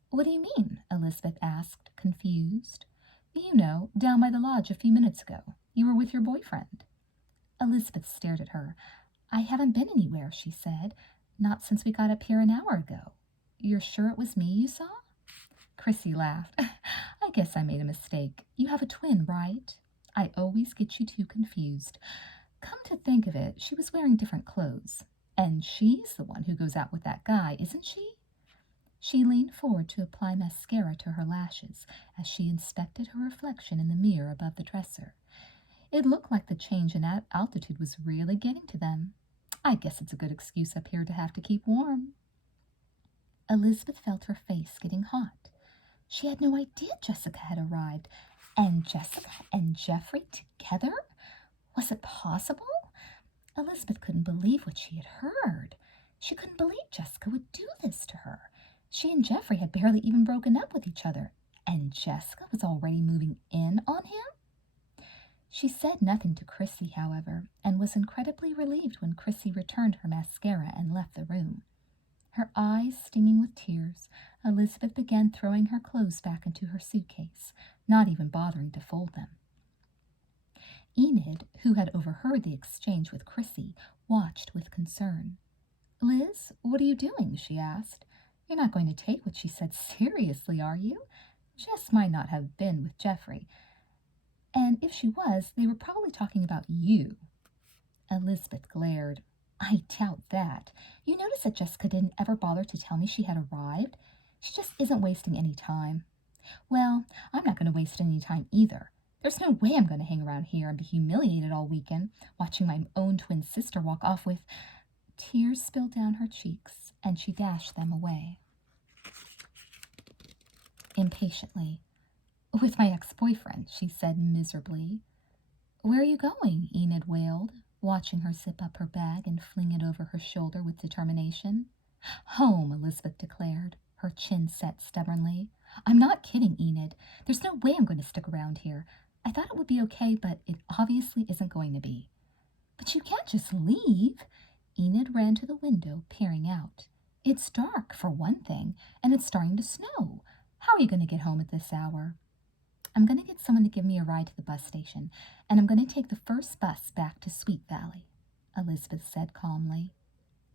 "What do you mean?" Elizabeth asked, confused. "You know, down by the lodge a few minutes ago. You were with your boyfriend." Elizabeth stared at her. "I haven't been anywhere," she said. "Not since we got up here an hour ago. You're sure it was me you saw?" Chrissy laughed. "I guess I made a mistake. You have a twin, right? I always get you 2 confused. Come to think of it, she was wearing different clothes. And she's the one who goes out with that guy, isn't she?" She leaned forward to apply mascara to her lashes as she inspected her reflection in the mirror above the dresser. It looked like the change in altitude was really getting to them. "I guess it's a good excuse up here to have to keep warm." Elizabeth felt her face getting hot. She had no idea Jessica had arrived. And Jessica and Geoffrey together? Was it possible? Elizabeth couldn't believe what she had heard. She couldn't believe Jessica would do this to her. She and Geoffrey had barely even broken up with each other, and Jessica was already moving in on him? She said nothing to Chrissy, however, and was incredibly relieved when Chrissy returned her mascara and left the room. Her eyes stinging with tears, Elizabeth began throwing her clothes back into her suitcase, not even bothering to fold them. Enid, who had overheard the exchange with Chrissy, watched with concern. "Liz, what are you doing?" she asked. "You're not going to take what she said seriously, are you? Jess might not have been with Geoffrey. And if she was, they were probably talking about you." Elizabeth glared. "I doubt that. You notice that Jessica didn't ever bother to tell me she had arrived? She just isn't wasting any time." "Well, I'm not going to waste any time either. There's no way I'm going to hang around here and be humiliated all weekend, watching my own twin sister walk off with—" Tears spilled down her cheeks, and she dashed them away. Impatiently, "With my ex-boyfriend," she said miserably. "Where are you going?" Enid wailed, watching her zip up her bag and fling it over her shoulder with determination. "Home," Elizabeth declared, her chin set stubbornly. I'm not kidding, Enid. There's no way I'm going to stick around here. I thought it would be okay, but it obviously isn't going to be. But you can't just leave. Enid ran to the window, peering out. It's dark, for one thing, and it's starting to snow. How are you going to get home at this hour? I'm going to get someone to give me a ride to the bus station, and I'm going to take the first bus back to Sweet Valley, Elizabeth said calmly.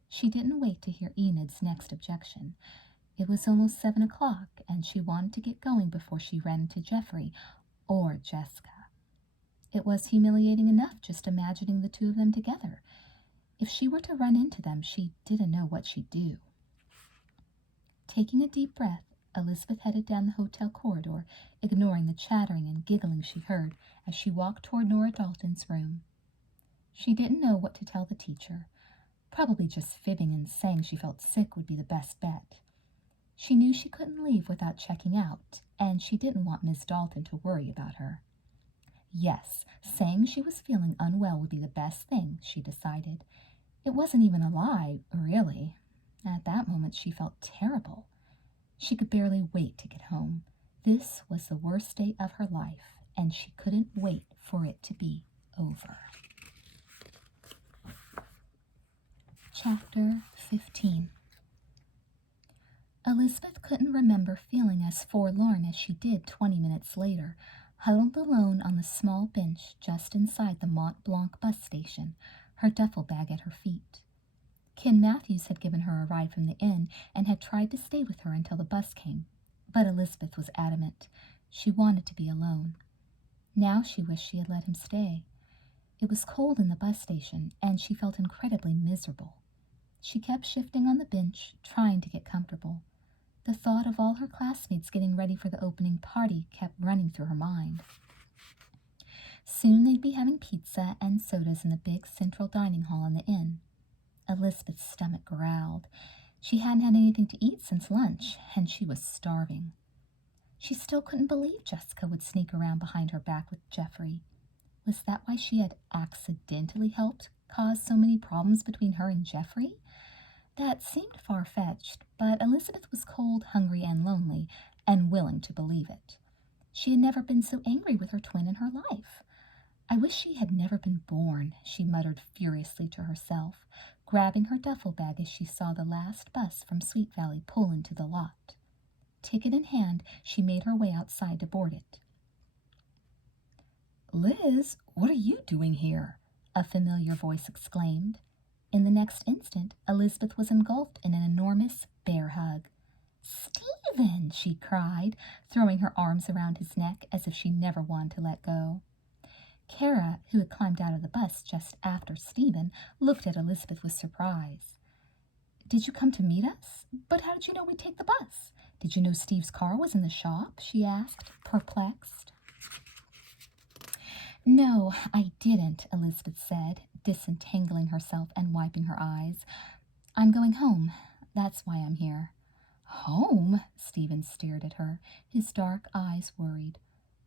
She didn't wait to hear Enid's next objection. It was almost 7 o'clock, and she wanted to get going before she ran into Geoffrey or Jessica. It was humiliating enough just imagining the two of them together. If she were to run into them, she didn't know what she'd do. Taking a deep breath, Elizabeth headed down the hotel corridor, ignoring the chattering and giggling she heard as she walked toward Nora Dalton's room. She didn't know what to tell the teacher. Probably just fibbing and saying she felt sick would be the best bet. She knew she couldn't leave without checking out, and she didn't want Miss Dalton to worry about her. Yes, saying she was feeling unwell would be the best thing, she decided. It wasn't even a lie, really. At that moment, she felt terrible. She could barely wait to get home. This was the worst day of her life, and she couldn't wait for it to be over. Chapter 15. Elizabeth couldn't remember feeling as forlorn as she did 20 minutes later, huddled alone on the small bench just inside the Mont Blanc bus station, her duffel bag at her feet. Ken Matthews had given her a ride from the inn and had tried to stay with her until the bus came, but Elizabeth was adamant. She wanted to be alone. Now she wished she had let him stay. It was cold in the bus station, and she felt incredibly miserable. She kept shifting on the bench, trying to get comfortable. The thought of all her classmates getting ready for the opening party kept running through her mind. Soon they'd be having pizza and sodas in the big central dining hall in the inn. Elizabeth's stomach growled. She hadn't had anything to eat since lunch, and she was starving. She still couldn't believe Jessica would sneak around behind her back with Geoffrey. Was that why she had accidentally helped cause so many problems between her and Geoffrey? That seemed far-fetched, but Elizabeth was cold, hungry, and lonely, and willing to believe it. She had never been so angry with her twin in her life. I wish she had never been born, she muttered furiously to herself, grabbing her duffel bag as she saw the last bus from Sweet Valley pull into the lot. Ticket in hand, she made her way outside to board it. "Liz, what are you doing here?" a familiar voice exclaimed. In the next instant, Elizabeth was engulfed in an enormous bear hug. "Stephen!" she cried, throwing her arms around his neck as if she never wanted to let go. Kara, who had climbed out of the bus just after Stephen, looked at Elizabeth with surprise. "Did you come to meet us? But how did you know we'd take the bus? Did you know Steve's car was in the shop?" she asked, perplexed. "No, I didn't," Elizabeth said, disentangling herself and wiping her eyes. "I'm going home. That's why I'm here." "Home?" Stephen stared at her, his dark eyes worried.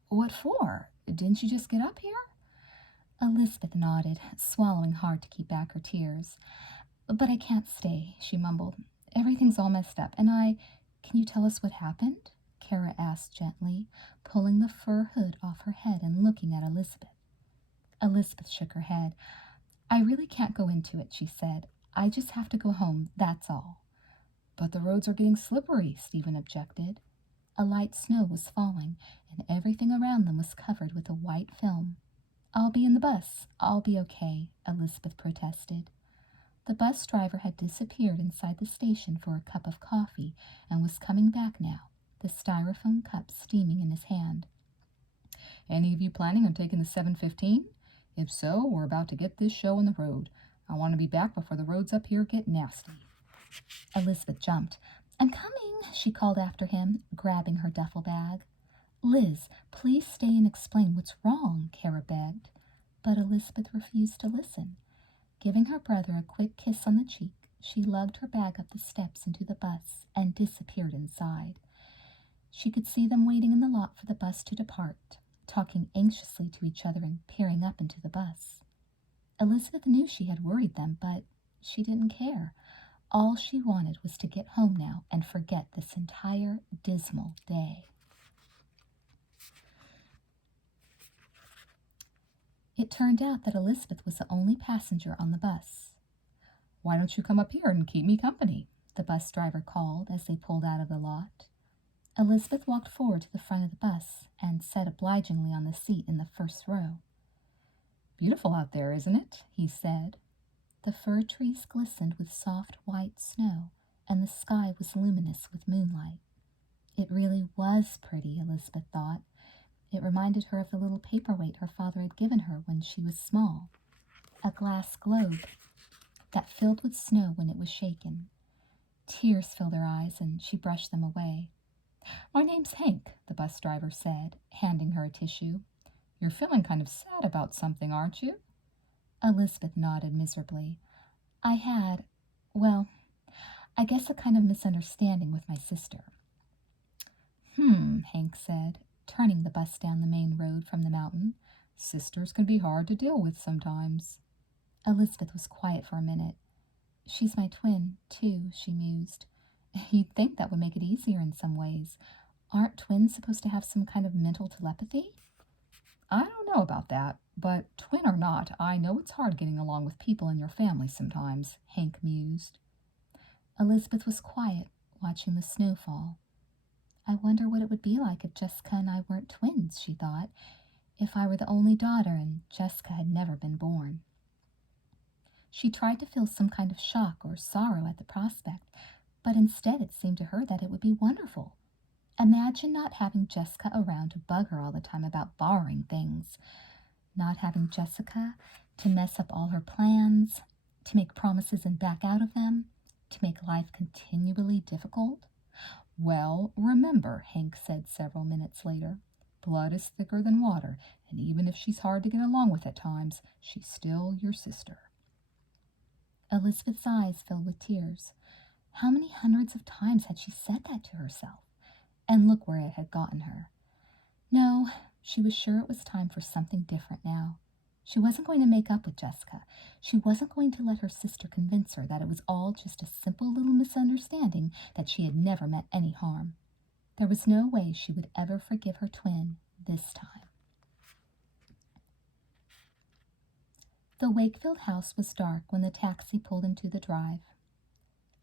"What for? Didn't you just get up here?" Elizabeth nodded, swallowing hard to keep back her tears. "But I can't stay," she mumbled. "Everything's all messed up, and Can you tell us what happened?" Kara asked gently, pulling the fur hood off her head and looking at Elizabeth. Elizabeth shook her head. "I really can't go into it," she said. "I just have to go home, that's all." "But the roads are getting slippery," Stephen objected. A light snow was falling, and everything around them was covered with a white film. "I'll be in the bus. I'll be okay," Elizabeth protested. The bus driver had disappeared inside the station for a cup of coffee and was coming back now, the styrofoam cup steaming in his hand. "Any of you planning on taking the 7:15? If so, we're about to get this show on the road. I want to be back before the roads up here get nasty." Elizabeth jumped. "I'm coming," she called after him, grabbing her duffel bag. "Liz, please stay and explain what's wrong," Kara begged. But Elizabeth refused to listen. Giving her brother a quick kiss on the cheek, she lugged her bag up the steps into the bus and disappeared inside. She could see them waiting in the lot for the bus to depart, talking anxiously to each other and peering up into the bus. Elizabeth knew she had worried them, but she didn't care. All she wanted was to get home now and forget this entire dismal day. It turned out that Elizabeth was the only passenger on the bus. "Why don't you come up here and keep me company?" the bus driver called as they pulled out of the lot. Elizabeth walked forward to the front of the bus and sat obligingly on the seat in the first row. "Beautiful out there, isn't it?" he said. The fir trees glistened with soft white snow, and the sky was luminous with moonlight. It really was pretty, Elizabeth thought. It reminded her of the little paperweight her father had given her when she was small, a glass globe that filled with snow when it was shaken. Tears filled her eyes, and she brushed them away. "My name's Hank," the bus driver said, handing her a tissue. "You're feeling kind of sad about something, aren't you?" Elizabeth nodded miserably. Well, I guess a kind of misunderstanding with my sister." Hank said, turning the bus down the main road from the mountain. "Sisters can be hard to deal with sometimes." Elizabeth was quiet for a minute. "She's my twin, too," she mused. "You'd think that would make it easier in some ways. Aren't twins supposed to have some kind of mental telepathy?" "I don't know about that, but twin or not, I know it's hard getting along with people in your family sometimes," Hank mused. Elizabeth was quiet, watching the snow fall. "I wonder what it would be like if Jessica and I weren't twins," she thought, "if I were the only daughter and Jessica had never been born." She tried to feel some kind of shock or sorrow at the prospect, but instead it seemed to her that it would be wonderful. Imagine not having Jessica around to bug her all the time about borrowing things, not having Jessica to mess up all her plans, to make promises and back out of them, to make life continually difficult. "Well, remember," Hank said several minutes later, "blood is thicker than water, and even if she's hard to get along with at times, she's still your sister." Elizabeth's eyes filled with tears. How many hundreds of times had she said that to herself? And look where it had gotten her. No, she was sure it was time for something different now. She wasn't going to make up with Jessica. She wasn't going to let her sister convince her that it was all just a simple little misunderstanding, that she had never meant any harm. There was no way she would ever forgive her twin this time. The Wakefield house was dark when the taxi pulled into the drive.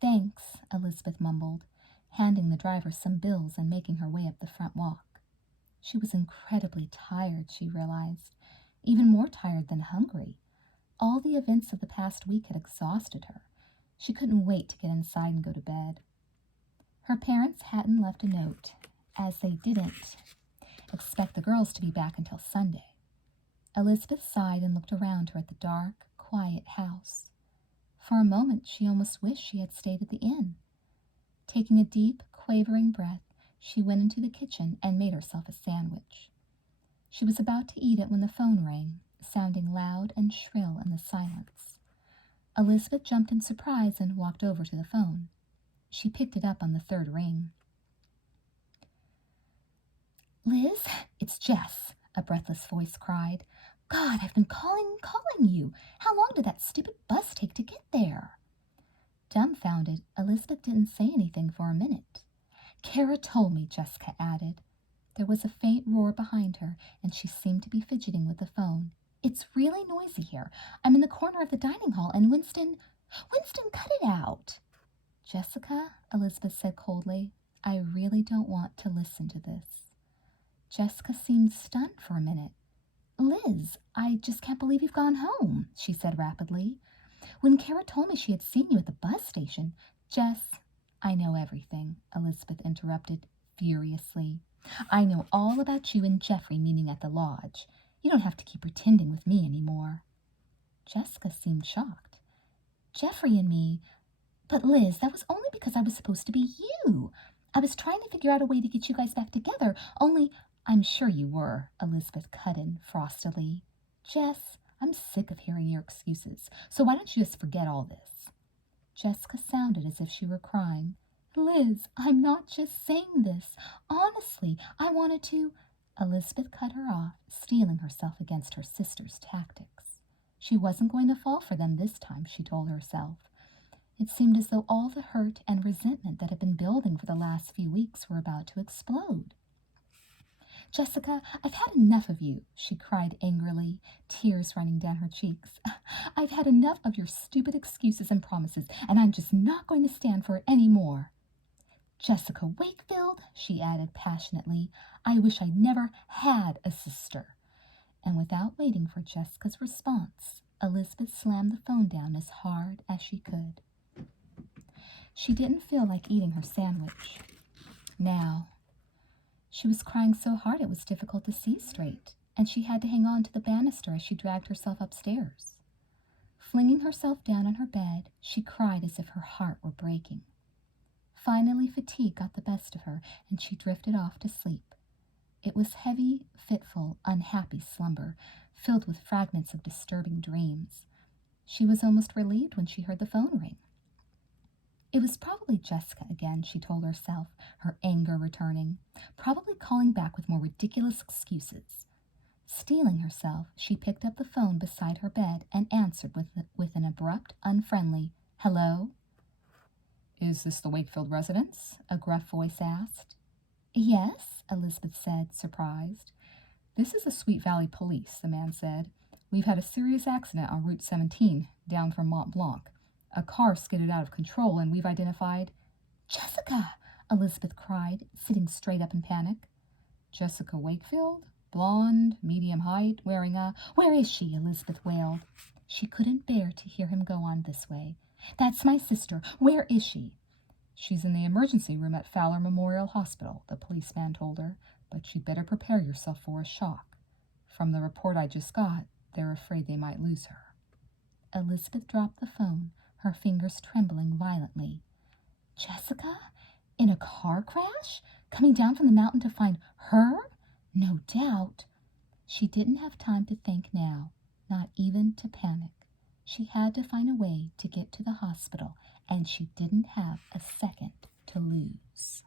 "Thanks," Elizabeth mumbled, handing the driver some bills and making her way up the front walk. She was incredibly tired, she realized, even more tired than hungry. All the events of the past week had exhausted her. She couldn't wait to get inside and go to bed. Her parents hadn't left a note, as they didn't expect the girls to be back until Sunday. Elizabeth sighed and looked around her at the dark, quiet house. For a moment she almost wished she had stayed at the inn. Taking a deep, quavering breath, she went into the kitchen and made herself a sandwich. She was about to eat it when the phone rang, sounding loud and shrill in the silence. Elizabeth jumped in surprise and walked over to the phone. She picked it up on the third ring. "Liz, it's Jess," a breathless voice cried. "God, I've been calling you. How long did that stupid bus take to get there?" Dumbfounded, Elizabeth didn't say anything for a minute. "Kara told me," Jessica added. There was a faint roar behind her, and she seemed to be fidgeting with the phone. "It's really noisy here. I'm in the corner of the dining hall, and Winston, cut it out." "Jessica," Elizabeth said coldly, "I really don't want to listen to this." Jessica seemed stunned for a minute. "Liz, I just can't believe you've gone home," she said rapidly. "When Kara told me she had seen you at the bus station—" "Jess, I know everything," Elizabeth interrupted furiously. "I know all about you and Jeffrey meeting at the lodge. You don't have to keep pretending with me anymore." Jessica seemed shocked. "Jeffrey and me? But Liz, that was only because I was supposed to be you. I was trying to figure out a way to get you guys back together, only—" "I'm sure you were," Elizabeth cut in frostily. "Jess, I'm sick of hearing your excuses, so why don't you just forget all this?" Jessica sounded as if she were crying. "Liz, I'm not just saying this. Honestly, I wanted to—" Elizabeth cut her off, steeling herself against her sister's tactics. She wasn't going to fall for them this time, she told herself. It seemed as though all the hurt and resentment that had been building for the last few weeks were about to explode. "Jessica, I've had enough of you," she cried angrily, tears running down her cheeks. "I've had enough of your stupid excuses and promises, and I'm just not going to stand for it any more." "Jessica Wakefield," she added passionately, "I wish I'd never had a sister." And without waiting for Jessica's response, Elizabeth slammed the phone down as hard as she could. She didn't feel like eating her sandwich now. She was crying so hard it was difficult to see straight, and she had to hang on to the banister as she dragged herself upstairs. Flinging herself down on her bed, she cried as if her heart were breaking. Finally, fatigue got the best of her, and she drifted off to sleep. It was heavy, fitful, unhappy slumber, filled with fragments of disturbing dreams. She was almost relieved when she heard the phone ring. It was probably Jessica again, she told herself, her anger returning, probably calling back with more ridiculous excuses. Steeling herself, she picked up the phone beside her bed and answered with an abrupt, unfriendly, "Hello?" "Is this the Wakefield residence?" a gruff voice asked. "Yes," Elizabeth said, surprised. "This is the Sweet Valley Police," the man said. "We've had a serious accident on Route 17, down from Mont Blanc. A car skidded out of control, and we've identified—" "Jessica!" Elizabeth cried, sitting straight up in panic. "Jessica Wakefield? Blonde, medium height, wearing a—" "Where is she?" Elizabeth wailed. She couldn't bear to hear him go on this way. "That's my sister. Where is she?" "She's in the emergency room at Fowler Memorial Hospital," the policeman told her, "but you'd better prepare yourself for a shock. From the report I just got, they're afraid they might lose her." Elizabeth dropped the phone, her fingers trembling violently. Jessica? In a car crash? Coming down from the mountain to find her? No doubt. She didn't have time to think now, not even to panic. She had to find a way to get to the hospital, and she didn't have a second to lose.